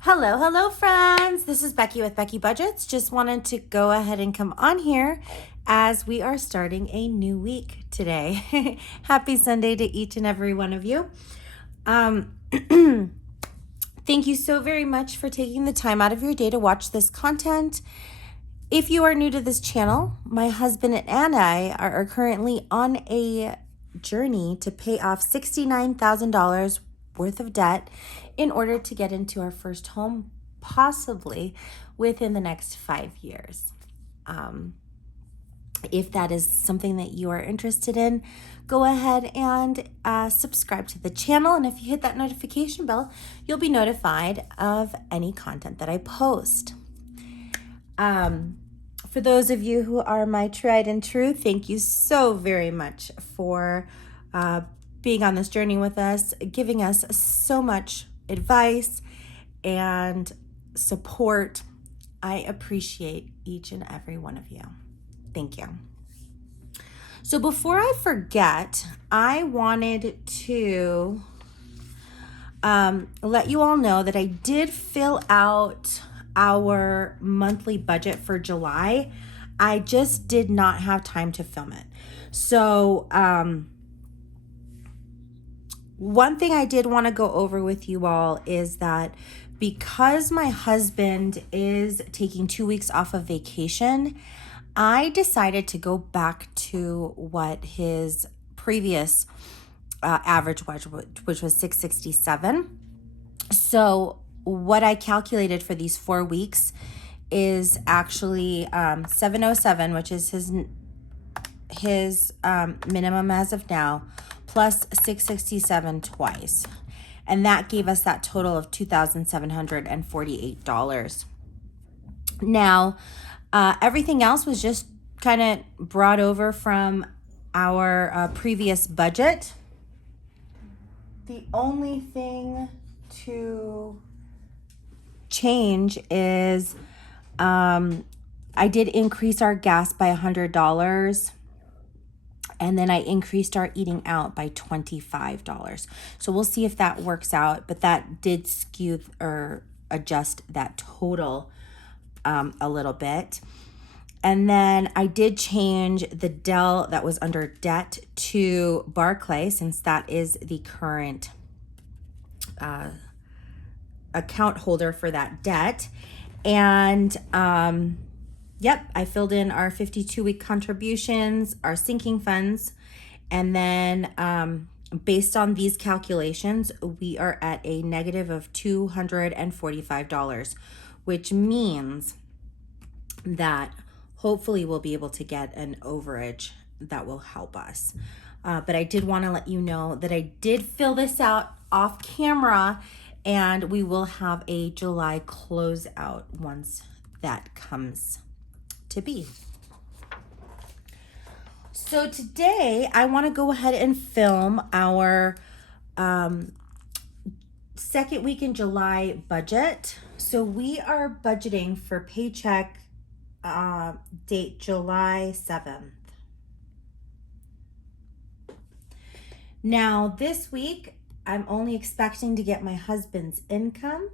Hello, friends. This is Becky with Becky Budgets. Just wanted to go ahead and come on here as we are starting a new week today. Happy Sunday to each and every one of you. Thank you so very much for taking the time out of your day to watch this content. If you are new to this channel, my husband and I are currently on a journey to pay off $69,000 worth of debt in order to get into our first home, possibly within the next 5 years. If that is something that you are interested in, go ahead and subscribe to the channel. And if you hit that notification bell, you'll be notified of any content that I post. For those of you who are my tried and true, thank you so very much for being on this journey with us, giving us so much advice and support. I appreciate each and every one of you. Thank you. So before I forget, I wanted to let you all know that I did fill out our monthly budget for July. I just did not have time to film it. So one thing I did want to go over with you all is that because my husband is taking 2 weeks off of vacation, I decided to go back to what his previous average was, which was $667. So what I calculated for these 4 weeks is actually $707, which is his minimum as of now, plus $667 twice. And that gave us that total of $2,748. Now, everything else was just kind of brought over from our previous budget. The only thing to change is I did increase our gas by $100. And then I increased our eating out by $25. So we'll see if that works out. But that did skew or adjust that total a little bit. And then I did change the Dell that was under debt to Barclay, since that is the current account holder for that debt. And yep, I filled in our 52-week contributions, our sinking funds, and then based on these calculations, we are at a negative of $245, which means that hopefully we'll be able to get an overage that will help us. But I did want to let you know that I did fill this out off camera, and we will have a July closeout once that comes to be. So today I want to go ahead and film our second week in July budget. So we are budgeting for Paycheck date July 7th. Now this week I'm only expecting to get my husband's income.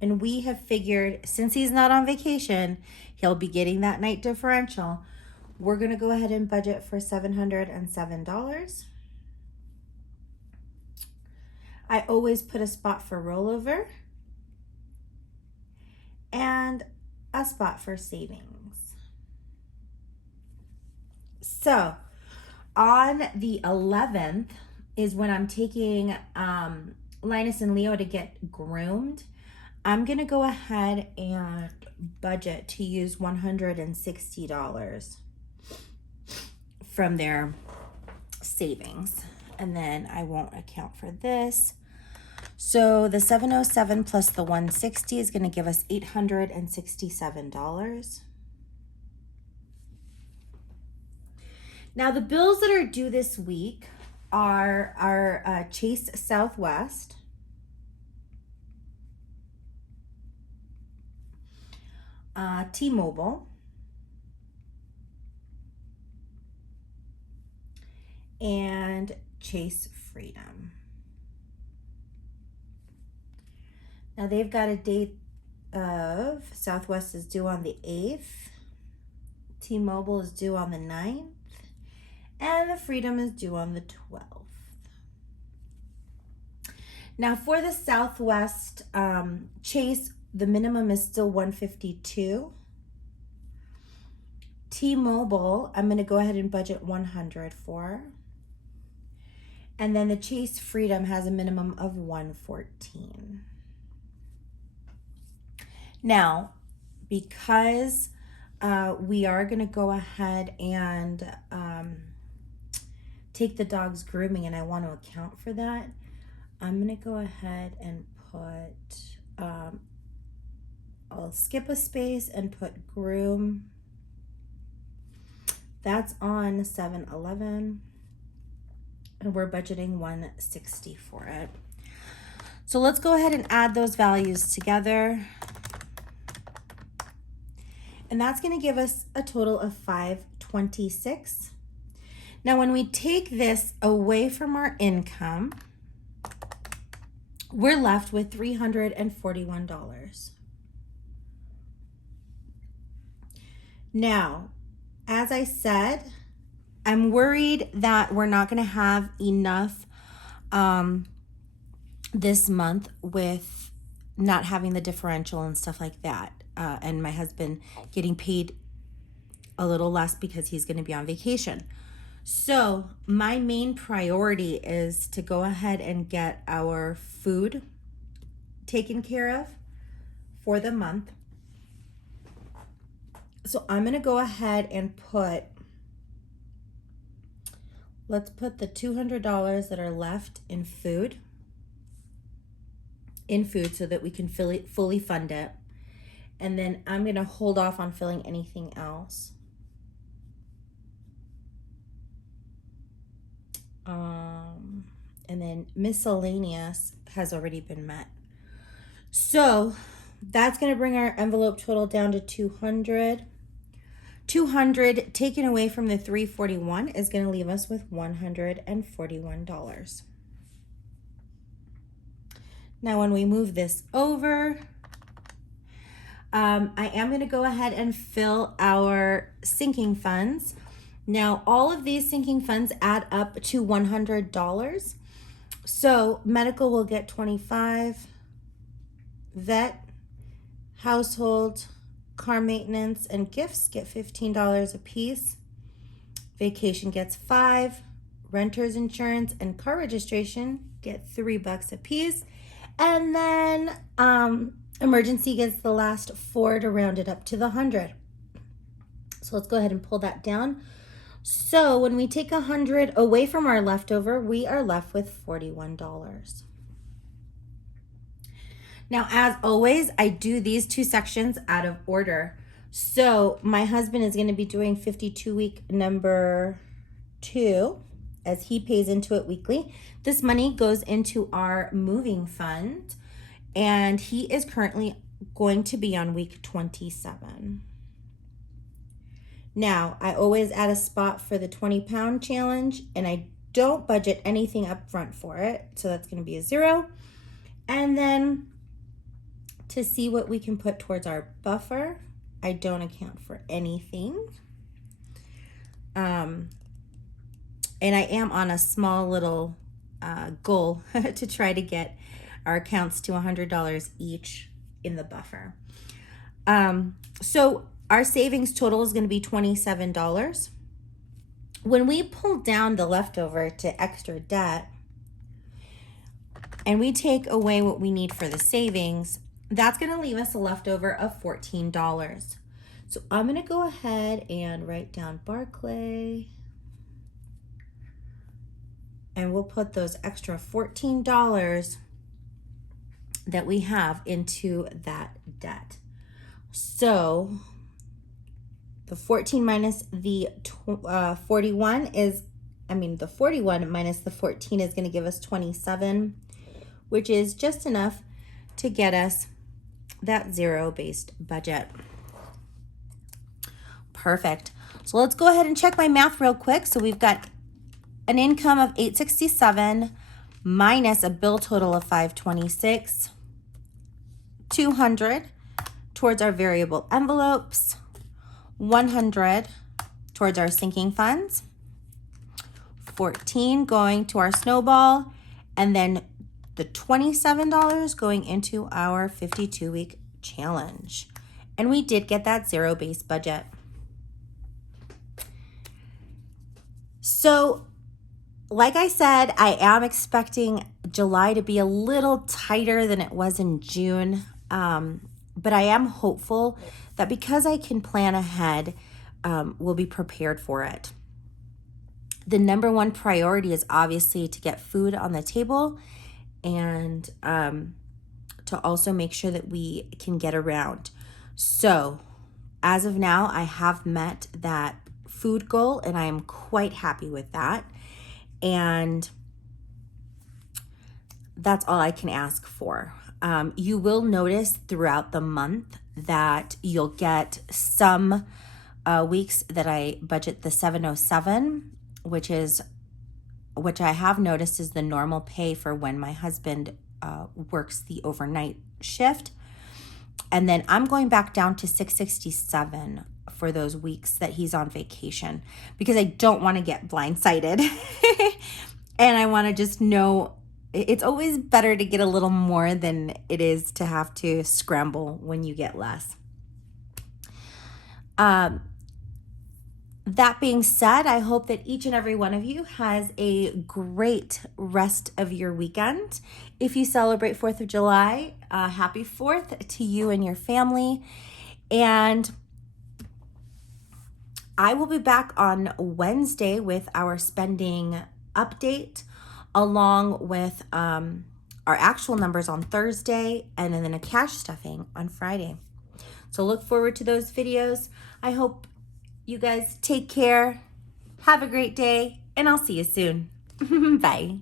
And we have figured, since he's not on vacation, he'll be getting that night differential. We're going to go ahead and budget for $707. I always put a spot for rollover and a spot for savings. So on the 11th is when I'm taking Linus and Leo to get groomed. I'm going to go ahead and budget to use $160 from their savings. And then I won't account for this. So the 707 plus the 160 is going to give us $867. Now the bills that are due this week are our Chase Southwest, T-Mobile, and Chase Freedom. Now they've got a date of Southwest is due on the 8th. T-Mobile is due on the 9th. And the Freedom is due on the 12th. Now for the Southwest Chase, the minimum is still $152. T-Mobile, I'm going to go ahead and budget $100 for. And then the Chase Freedom has a minimum of $114. Now, because we are going to go ahead and take the dog's grooming, and I want to account for that, I'm going to go ahead and put, I'll skip a space and put groom. That's on 7-Eleven, and we're budgeting $160 for it. So let's go ahead and add those values together. And that's going to give us a total of $526. Now, when we take this away from our income, we're left with $341. Now, as I said, I'm worried that we're not going to have enough this month with not having the differential and stuff like that. And my husband getting paid a little less because he's going to be on vacation. So my main priority is to go ahead and get our food taken care of for the month. So I'm going to go ahead and let's put the $200 that are left in food so that we can fully fund it. And then I'm going to hold off on filling anything else. And then miscellaneous has already been met. So that's going to bring our envelope total down to $200. $200 taken away from the $341 is going to leave us with $141. Now, when we move this over, I am going to go ahead and fill our sinking funds. Now, all of these sinking funds add up to $100. So medical will get $25, vet, household, car maintenance, and gifts get $15 a piece. Vacation gets $5. Renter's insurance and car registration get $3 a piece. And then emergency gets the last $4 to round it up to the 100. So let's go ahead and pull that down. So when we take 100 away from our leftover, we are left with $41. Now, as always, I do these two sections out of order. So my husband is going to be doing 52-week number 2 as he pays into it weekly. This money goes into our moving fund, and he is currently going to be on week 27. Now, I always add a spot for the 20-pound challenge, and I don't budget anything up front for it. So that's going to be a 0. And then to see what we can put towards our buffer, I don't account for anything. And I am on a small little goal to try to get our accounts to $100 each in the buffer. So our savings total is going to be $27. When we pull down the leftover to extra debt and we take away what we need for the savings, that's going to leave us a leftover of $14. So I'm going to go ahead and write down Barclay. And we'll put those extra $14 that we have into that debt. So the 14 minus the 41 is, the 41 minus the 14 is going to give us 27, which is just enough to get us that zero-based budget. Perfect. So let's go ahead and check my math real quick. So we've got an income of $867 minus a bill total of $526. $200 towards our variable envelopes, $100 towards our sinking funds, $14 going to our snowball, and then the $27 going into our 52-week challenge. And we did get that zero-based budget. So, like I said, I am expecting July to be a little tighter than it was in June. But I am hopeful that because I can plan ahead, we'll be prepared for it. The number one priority is obviously to get food on the table and to also make sure that we can get around. So as of now, I have met that food goal and I am quite happy with that. And that's all I can ask for. You will notice throughout the month that you'll get some weeks that I budget the 707, which I have noticed is the normal pay for when my husband works the overnight shift. And then I'm going back down to 667 for those weeks that he's on vacation because I don't want to get blindsided. And I want to just know it's always better to get a little more than it is to have to scramble when you get less. That being said, I hope that each and every one of you has a great rest of your weekend. If you celebrate 4th of July, happy 4th to you and your family. And I will be back on Wednesday with our spending update, along with our actual numbers on Thursday, and then a cash stuffing on Friday. So look forward to those videos. I hope you guys take care, have a great day, and I'll see you soon. Bye.